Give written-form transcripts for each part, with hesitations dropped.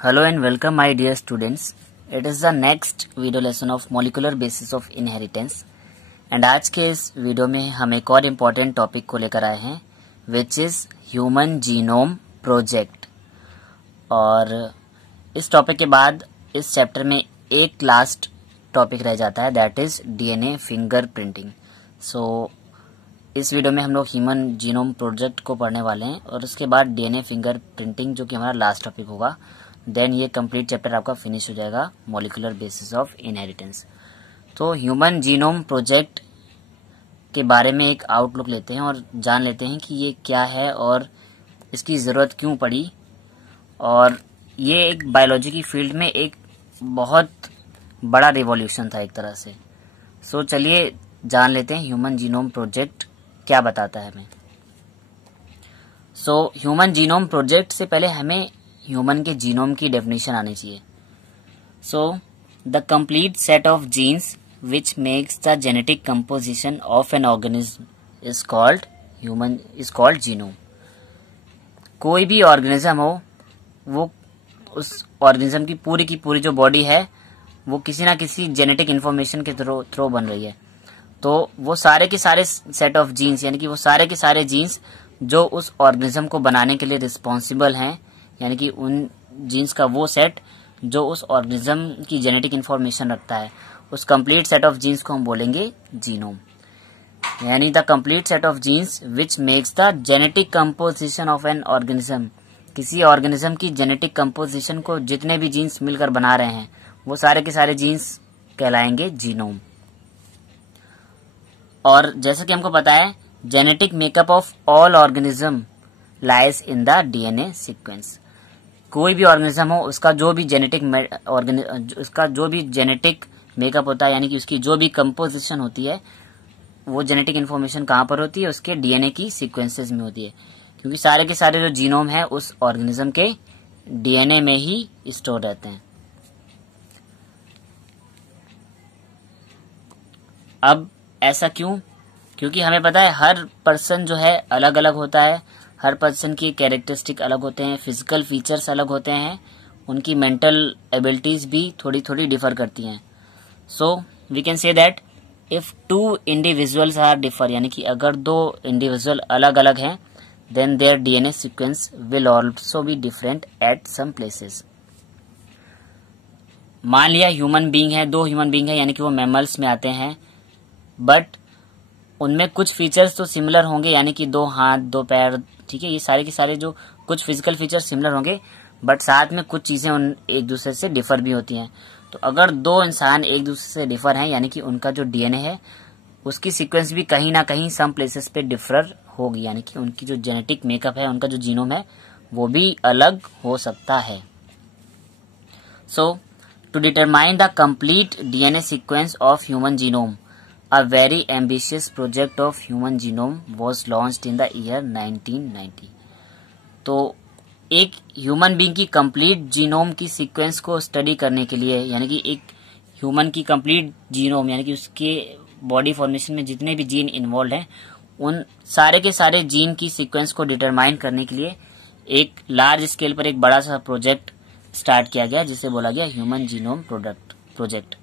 Hello and welcome my dear students. It is the next video lesson of molecular basis of inheritance and आज के इस video में हम एक और इम्पॉर्टेंट टॉपिक को लेकर आए हैं which is human genome project. और इस टॉपिक के बाद इस चैप्टर में एक लास्ट टॉपिक रह जाता है दैट इज़ डीएनए फिंगरप्रिंटिंग। सो इस वीडियो में हम लोग ह्यूमन जीनोम प्रोजेक्ट को पढ़ने वाले हैं और उसके बाद डीएनए फिंगरप्रिंटिंग जो कि हमारा लास्ट टॉपिक होगा। देन ये कंप्लीट चैप्टर आपका फिनिश हो जाएगा मॉलिक्यूलर बेसिस ऑफ इनहेरिटेंस। तो ह्यूमन जीनोम प्रोजेक्ट के बारे में एक आउटलुक लेते हैं और जान लेते हैं कि ये क्या है और इसकी ज़रूरत क्यों पड़ी। और ये एक बायोलॉजी की फील्ड में एक बहुत बड़ा रिवॉल्यूशन था एक तरह से। सो चलिए जान लेते हैं ह्यूमन जीनोम प्रोजेक्ट क्या बताता है हमें। सो ह्यूमन जीनोम प्रोजेक्ट से पहले हमें ह्यूमन के जीनोम की डेफिनेशन आनी चाहिए। So the complete set of jeans which makes the genetic composition of an organism is called genome. कोई भी ऑर्गेनिज्म हो वो उस ऑर्गेनिज्म की पूरी जो बॉडी है वो किसी ना किसी जेनेटिक इंफॉर्मेशन के थ्रू बन रही है। तो वो सारे के सारे सेट ऑफ जीन्स यानी कि वो सारे के सारे जीन्स जो उस ऑर्गेनिज्म को बनाने के लिए रिस्पॉन्सिबल हैं, यानी कि उन जीन्स का वो सेट जो उस ऑर्गेनिज्म की जेनेटिक इंफॉर्मेशन रखता है, उस कंप्लीट सेट ऑफ जीन्स को हम बोलेंगे जीनोम। यानी the complete set of jeans which makes the genetic composition of an organism. किसी ऑर्गेनिज्म की जेनेटिक कंपोजिशन को जितने भी जीन्स मिलकर बना रहे हैं वो सारे के सारे जीन्स कहलाएंगे जीनोम। और जैसे कि हमको पता है genetic makeup of all organism lies in the DNA sequence. कोई भी ऑर्गेनिज्म हो उसका जो भी जेनेटिक मेकअप होता है, यानी कि उसकी जो भी कंपोजिशन होती है वो जेनेटिक इन्फॉर्मेशन कहाँ पर होती है, उसके डीएनए की सीक्वेंसेस में होती है। क्योंकि सारे के सारे जो जीनोम है उस ऑर्गेनिज्म के डीएनए में ही स्टोर रहते हैं। अब ऐसा क्यों? क्योंकि हमें पता है हर पर्सन जो है अलग अलग होता है, हर पर्सन की कैरेक्टरिस्टिक अलग होते हैं, फिजिकल फीचर्स अलग होते हैं, उनकी मेंटल एबिलिटीज भी थोड़ी थोड़ी डिफर करती हैं। So we can say that if two individuals are differ, यानी कि अगर दो इंडिविजुअल अलग अलग हैं then their DNA sequence will also be different at some places. मान लिया ह्यूमन बीइंग है, दो ह्यूमन बीइंग है, यानी कि वो मैमल्स में आते हैं, बट उनमें कुछ फीचर्स तो सिमिलर होंगे, यानी कि दो हाथ दो पैर, ठीक है, ये सारे के सारे जो कुछ फिजिकल फीचर्स सिमिलर होंगे, बट साथ में कुछ चीजें उन एक दूसरे से डिफर भी होती हैं। तो अगर दो इंसान एक दूसरे से डिफर हैं, यानी कि उनका जो डीएनए है उसकी सीक्वेंस भी कहीं ना कहीं सम प्लेसेस पे डिफर होगी, यानी कि उनकी जो जेनेटिक मेकअप है, उनका जो जीनोम है वो भी अलग हो सकता है। So to determine the complete DNA sequence of human genome, A very ambitious project of human genome was launched in the year 1990। तो एक ह्यूमन बीइंग की कंप्लीट जीनोम की सीक्वेंस को स्टडी करने के लिए, यानी कि एक ह्यूमन की कंप्लीट जीनोम यानी कि उसके बॉडी फॉर्मेशन में जितने भी जीन इन्वॉल्व हैं उन सारे के सारे जीन की सीक्वेंस को डिटरमाइन करने के लिए एक लार्ज स्केल पर एक बड़ा सा प्रोजेक्ट स्टार्ट किया गया जिसे बोला गया ह्यूमन जीनोम प्रोजेक्ट।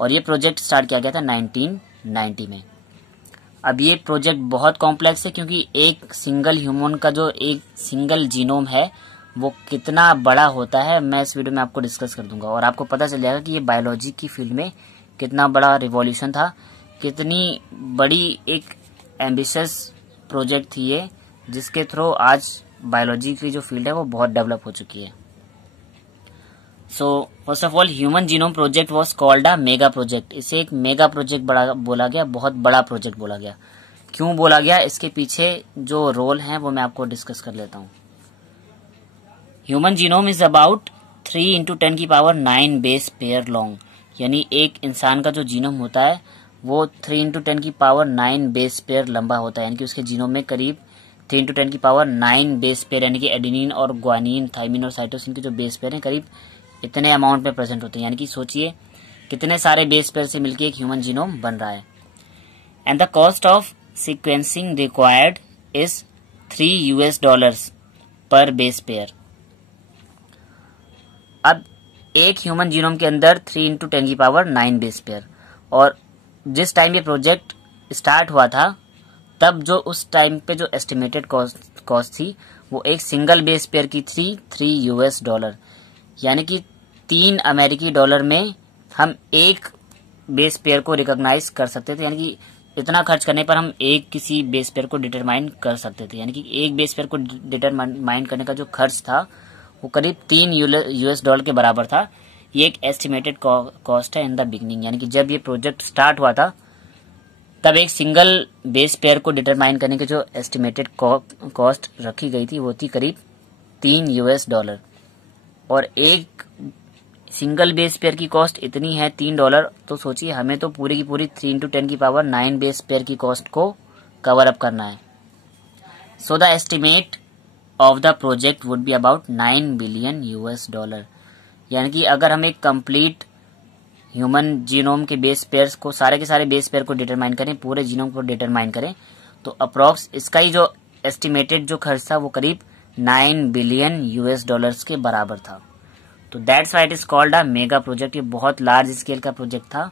और ये प्रोजेक्ट स्टार्ट किया गया था 1990 में। अब ये प्रोजेक्ट बहुत कॉम्प्लेक्स है क्योंकि एक सिंगल ह्यूमन का जो एक सिंगल जीनोम है वो कितना बड़ा होता है मैं इस वीडियो में आपको डिस्कस कर दूंगा और आपको पता चल जाएगा कि ये बायोलॉजी की फील्ड में कितना बड़ा रिवॉल्यूशन था, कितनी बड़ी एक एम्बिशियस प्रोजेक्ट थी ये, जिसके थ्रू आज बायोलॉजी की जो फील्ड है वो बहुत डेवलप हो चुकी है। So first of all human genome project was called a mega project. इसे एक मेगा प्रोजेक्ट बोला गया, बहुत बड़ा प्रोजेक्ट बोला गया। क्यों बोला गया, इसके पीछे जो रोल है वो मैं आपको डिस्कस कर लेता हूँ। Human genome is about 3 × 10⁹ base pair long, यानी एक इंसान का जो जीनोम होता है वो 3 × 10⁹ बेस पेयर लंबा होता है, यानी कि उसके जीनोम में करीब 3 × 10⁹ बेस पेयर, यानी कि एडेनिन और ग्वानिन, थाइमिन और साइटोसिन के जो बेस पेयर हैं करीब इतने अमाउंट में प्रेजेंट होते हैं, यानी कि सोचिए कितने सारे बेस पेयर से मिलकर एक ह्यूमन जीनोम बन रहा है। And the cost of sequencing required is $3 पर बेस पेयर। अब एक ह्यूमन जीनोम के अंदर 3 × 10⁹ बेस पेयर, और जिस टाइम ये प्रोजेक्ट स्टार्ट हुआ था तब जो उस टाइम पे जो एस्टिमेटेड कॉस्ट थी वो एक सिंगल बेस पेयर की थी $3, यानी कि 3 अमेरिकी डॉलर में हम एक बेस पेयर को रिकॉग्नाइज कर सकते थे। यानी कि इतना खर्च करने पर हम एक किसी बेस पेयर को डिटरमाइन कर सकते थे। यानी कि एक बेस पेयर को डिटरमाइन करने का जो खर्च था वो करीब $3 के बराबर था। ये एक एस्टिमेटेड कॉस्ट है इन द बिगनिंग, यानी कि जब ये प्रोजेक्ट स्टार्ट हुआ था तब एक सिंगल बेस पेयर को डिटरमाइन करने की जो एस्टिमेटेड कॉस्ट रखी गई थी वो थी करीब $3, और एक सिंगल बेस पेयर की कॉस्ट इतनी है $3, तो सोचिए हमें तो पूरी की पूरी 3 × 10⁹ बेस पेयर की कॉस्ट को कवर अप करना है। So the estimate of the project would be about $9 billion. यानी कि अगर हम एक कंप्लीट ह्यूमन जीनोम के बेस पेयर्स को, सारे के सारे बेस पेयर को डिटरमाइन करें, पूरे जीनोम को डिटरमाइन करें, तो अप्रॉक्स इसका ही जो एस्टिमेटेड जो खर्च था वो करीब $9 बिलियन के बराबर था। तो that's why it is called a mega project. ये बहुत लार्ज स्केल का प्रोजेक्ट था।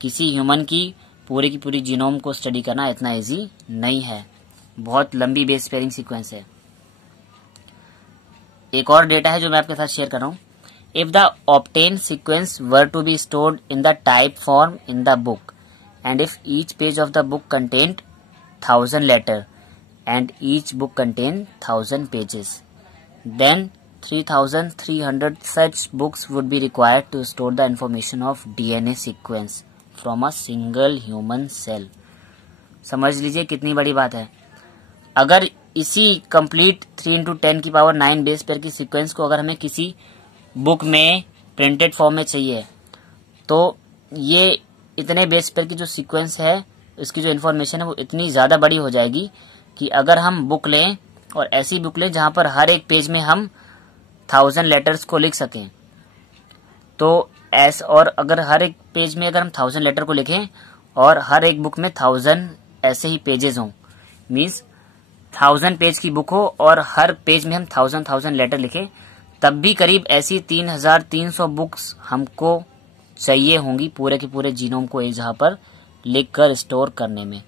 किसी ह्यूमन की पूरी जीनोम को स्टडी करना इतना इजी नहीं है, बहुत लंबी बेस पेयरिंग सीक्वेंस है। एक और डेटा है जो मैं आपके साथ शेयर कर रहा हूँ। If the obtain sequence were to be stored in the type form in the book, and if each page of the book contained 1000 letter and each book contained 1000 pages, then 3300 such books would be required to store the information of DNA sequence from a single human cell। समझ लीजिए कितनी बड़ी बात है। अगर इसी complete 3 × 10⁹ base pair की sequence को अगर हमें किसी बुक में प्रिंटेड फॉर्म में चाहिए, तो ये इतने बेस पेयर की जो सीक्वेंस है, इसकी जो इन्फॉर्मेशन है वो इतनी ज़्यादा बड़ी हो जाएगी कि अगर हम बुक लें और ऐसी बुक लें जहां पर हर एक पेज में हम 1000 लेटर्स को लिख सकें, तो और अगर हर एक पेज में अगर हम 1000 लेटर को लिखें और हर एक बुक में 1000 ऐसे ही पेजेस हों, मीन्स 1000 पेज की बुक हो और हर पेज में हम 1000 लेटर लिखें, तब भी करीब ऐसी 3300 बुक्स हमको चाहिए होंगी पूरे के पूरे जीनोम को एक जगह पर लिख कर स्टोर करने में।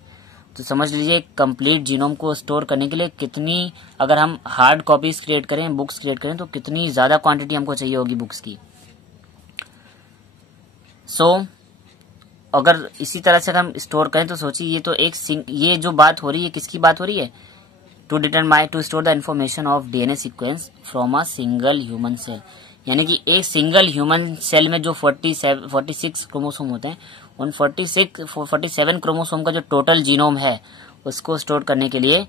तो समझ लीजिए कंप्लीट जीनोम को स्टोर करने के लिए कितनी, अगर हम हार्ड कॉपीज क्रिएट करें, बुक्स क्रिएट करें, तो कितनी ज्यादा क्वांटिटी हमको चाहिए होगी बुक्स की। अगर इसी तरह से हम स्टोर करें तो सोचिए ये तो ये जो बात हो रही है किसकी बात हो रही है, to store the information of DNA sequence from a single human cell. यानी कि एक सिंगल ह्यूमन सेल में जो 46 क्रोमोसोम होते हैं, उन 47 क्रोमोसोम का जो टोटल जीनोम है उसको स्टोर करने के लिए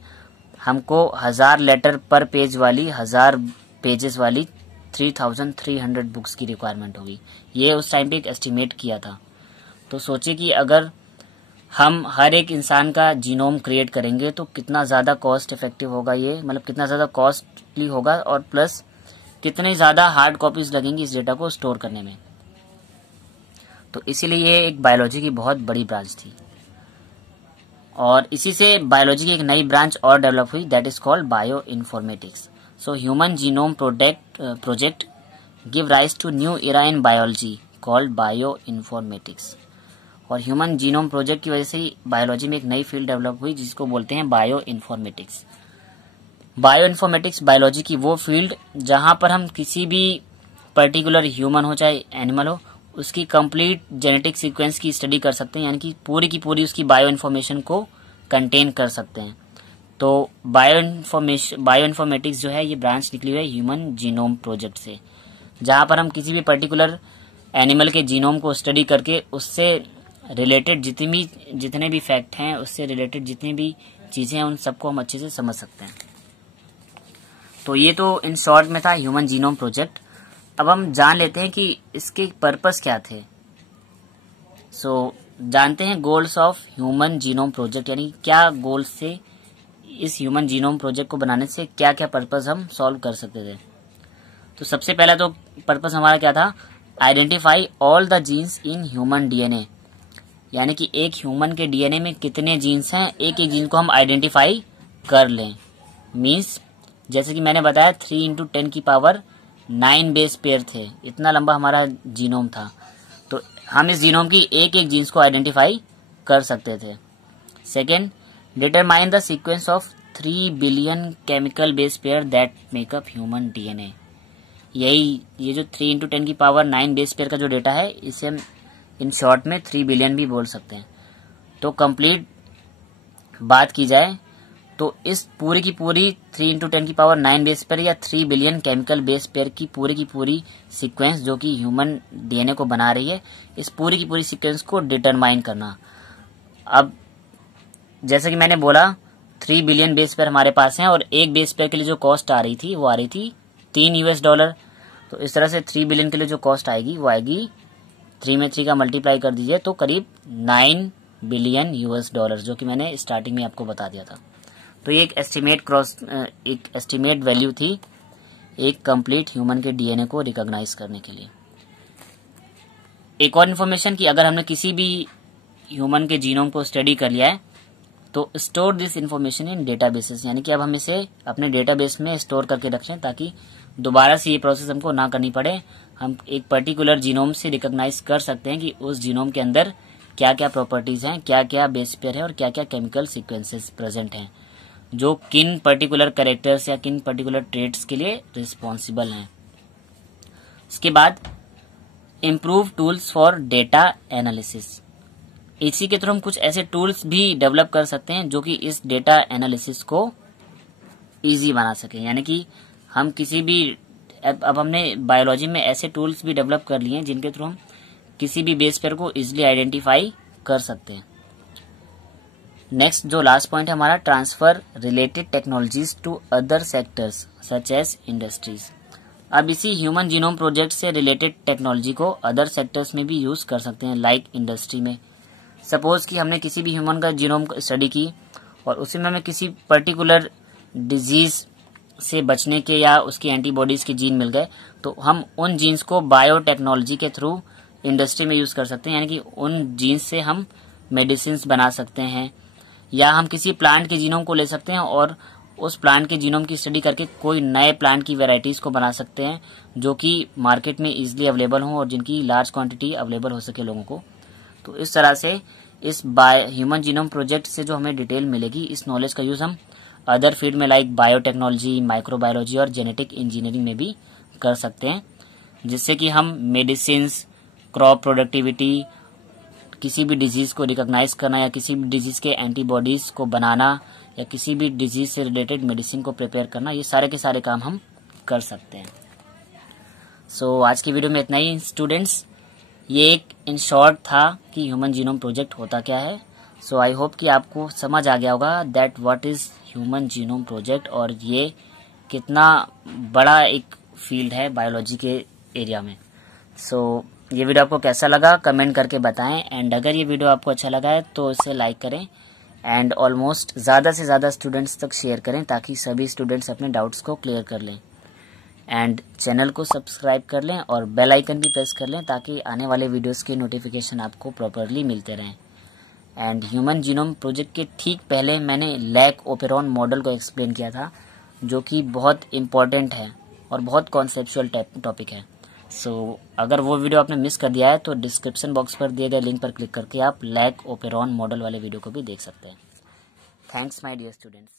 हमको 1000 लेटर पर पेज वाली, 1000 पेजेस वाली 3300 बुक्स की रिक्वायरमेंट होगी। ये उस टाइम पे एक एस्टिमेट किया था। तो सोचिए कि अगर हम हर एक इंसान का जीनोम क्रिएट करेंगे तो कितना ज़्यादा कॉस्ट इफेक्टिव होगा ये, मतलब कितना ज़्यादा कॉस्टली होगा, और प्लस कितने ज़्यादा हार्ड कॉपीज लगेंगी इस डेटा को स्टोर करने में। तो इसीलिए ये एक बायोलॉजी की बहुत बड़ी ब्रांच थी, और इसी से बायोलॉजी की एक नई ब्रांच और डेवलप हुई, that is called bioinformatics. So human genome project give rise to new era in biology called bioinformatics. और ह्यूमन जीनोम प्रोजेक्ट की वजह से ही बायोलॉजी में एक नई फील्ड डेवलप हुई जिसको बोलते हैं bio informatics. Bio informatics biology की वो फील्ड जहां पर हम किसी भी पर्टिकुलर ह्यूमन हो चाहे एनिमल हो, उसकी कंप्लीट जेनेटिक सीक्वेंस की स्टडी कर सकते हैं, यानी कि पूरी की पूरी उसकी बायो इन्फॉर्मेशन को कंटेन कर सकते हैं। तो बायो इन्फॉर्मेटिक्स जो है ये ब्रांच निकली हुई है ह्यूमन जीनोम प्रोजेक्ट से, जहां पर हम किसी भी पर्टिकुलर एनिमल के जीनोम को स्टडी करके उससे रिलेटेड जितने भी फैक्ट हैं, उससे रिलेटेड जितनी भी चीजें हैं, उन सबको हम अच्छे से समझ सकते हैं। तो ये तो इन शॉर्ट में था ह्यूमन जीनोम प्रोजेक्ट। अब हम जान लेते हैं कि इसके पर्पस क्या थे। जानते हैं goals of human genome project, यानी क्या गोल्स से इस ह्यूमन जीनोम प्रोजेक्ट को बनाने से क्या क्या पर्पस हम सॉल्व कर सकते थे। तो सबसे पहला तो पर्पस हमारा क्या था, identify all the genes in human DNA, यानी कि एक ह्यूमन के डीएनए में कितने जीन्स हैं, एक एक जीन को हम आइडेंटिफाई कर लें। मीन्स जैसे कि मैंने बताया 3 × 10⁻⁹ 9 बेस पेयर थे, इतना लंबा हमारा जीनोम था। तो हम इस जीनोम की एक एक जीन्स को आइडेंटिफाई कर सकते थे। Second, determine the sequence of 3 billion chemical base pair that makeup human DNA. ये जो 3 × 10 की पावर 9 बेस पेयर का जो डेटा है, इसे हम इन शॉर्ट में 3 बिलियन भी बोल सकते हैं। तो कंप्लीट बात की जाए तो इस पूरी की पूरी 3 × 10 की पावर 9 बेस पेयर या 3 बिलियन केमिकल बेस पेयर की पूरी सीक्वेंस जो कि ह्यूमन डीएनए को बना रही है, इस पूरी की पूरी सीक्वेंस को डिटरमाइन करना। अब जैसे कि मैंने बोला 3 बिलियन बेस पेयर हमारे पास हैं और एक बेस पेयर के लिए जो कॉस्ट आ रही थी वो आ रही थी $3। तो इस तरह से 3 बिलियन के लिए जो कॉस्ट आएगी वो आएगी 3 में 3 का मल्टीप्लाई कर दीजिए तो करीब $9 बिलियन, जो कि मैंने स्टार्टिंग में आपको बता दिया था। तो ये एक एस्टिमेट वैल्यू थी एक कंप्लीट ह्यूमन के डीएनए को रिकॉग्नाइज करने के लिए। एक और इन्फॉर्मेशन कि अगर हमने किसी भी ह्यूमन के जीनोम को स्टडी कर लिया है तो store this information in databases, यानी कि अब हम इसे अपने डेटाबेस में स्टोर करके रखें ताकि दोबारा से ये प्रोसेस हमको ना करनी पड़े। हम एक पर्टिकुलर जीनोम से रिकॉग्नाइज कर सकते हैं कि उस जीनोम के अंदर क्या क्या प्रॉपर्टीज हैं, क्या क्या बेस पेयर है और क्या क्या केमिकल सीक्वेंसेस प्रेजेंट हैं जो किन पर्टिकुलर कैरेक्टर्स या किन पर्टिकुलर ट्रेट्स के लिए रिस्पॉन्सिबल हैं। इसके बाद improve tools for data analysis. इसी के थ्रू हम कुछ ऐसे टूल्स भी डेवलप कर सकते हैं जो कि इस डेटा एनालिसिस को इजी बना सके, यानी कि हम किसी भी अब हमने बायोलॉजी में ऐसे टूल्स भी डेवलप कर लिए हैं जिनके थ्रू हम किसी भी बेस पेयर को इजीली आइडेंटिफाई कर सकते हैं। नेक्स्ट जो लास्ट पॉइंट है हमारा, transfer related technologies to other sectors such as industries. अब इसी ह्यूमन जीनोम प्रोजेक्ट से रिलेटेड टेक्नोलॉजी को अदर सेक्टर्स में भी यूज कर सकते हैं, लाइक इंडस्ट्री में। सपोज कि हमने किसी भी ह्यूमन का जीनोम स्टडी की और उसी में हमें किसी पर्टिकुलर डिजीज से बचने के या उसकी एंटीबॉडीज के जीन मिल गए, तो हम उन जीन्स को बायोटेक्नोलॉजी के थ्रू इंडस्ट्री में यूज कर सकते हैं, यानी कि उन जीन्स से हम मेडिसिन बना सकते हैं। या हम किसी प्लांट के जीनोम को ले सकते हैं और उस प्लांट के जीनोम की स्टडी करके कोई नए प्लांट की वेराइटीज को बना सकते हैं जो कि मार्केट में इजीली अवेलेबल हों और जिनकी लार्ज क्वांटिटी अवेलेबल हो सके लोगों को। तो इस तरह से इस ह्यूमन जीनोम प्रोजेक्ट से जो हमें डिटेल मिलेगी, इस नॉलेज का यूज हम अदर फील्ड में लाइक बायोटेक्नोलॉजी, माइक्रोबायोलॉजी और जेनेटिक इंजीनियरिंग में भी कर सकते हैं, जिससे कि हम मेडिसिन, क्रॉप प्रोडक्टिविटी, किसी भी डिजीज को रिकॉग्नाइज करना या किसी भी डिजीज के एंटीबॉडीज को बनाना या किसी भी डिजीज से रिलेटेड मेडिसिन को प्रिपेयर करना, ये सारे के सारे काम हम कर सकते हैं। सो आज की वीडियो में इतना ही स्टूडेंट्स। ये एक इन शॉर्ट था कि ह्यूमन जीनोम प्रोजेक्ट होता क्या है। सो आई होप कि आपको समझ आ गया होगा that what is human genome project और ये कितना बड़ा एक फील्ड है बायोलॉजी के एरिया में। सो ये वीडियो आपको कैसा लगा कमेंट करके बताएं, एंड अगर ये वीडियो आपको अच्छा लगा है तो इसे लाइक करें एंड ऑलमोस्ट ज़्यादा से ज़्यादा स्टूडेंट्स तक शेयर करें ताकि सभी स्टूडेंट्स अपने डाउट्स को क्लियर कर लें। एंड चैनल को सब्सक्राइब कर लें और बेल आइकन भी प्रेस कर लें ताकि आने वाले वीडियोस के नोटिफिकेशन आपको प्रॉपरली मिलते रहें। एंड ह्यूमन जीनोम प्रोजेक्ट के ठीक पहले मैंने लैक ओपेरॉन मॉडल को एक्सप्लेन किया था जो कि बहुत इम्पॉर्टेंट है और बहुत कॉन्सेप्चुअल टॉपिक है। सो अगर वो वीडियो आपने मिस कर दिया है तो डिस्क्रिप्शन बॉक्स पर दिए गए लिंक पर क्लिक करके आप लैक ओपेरॉन मॉडल वाले वीडियो को भी देख सकते हैं। Thanks my dear students.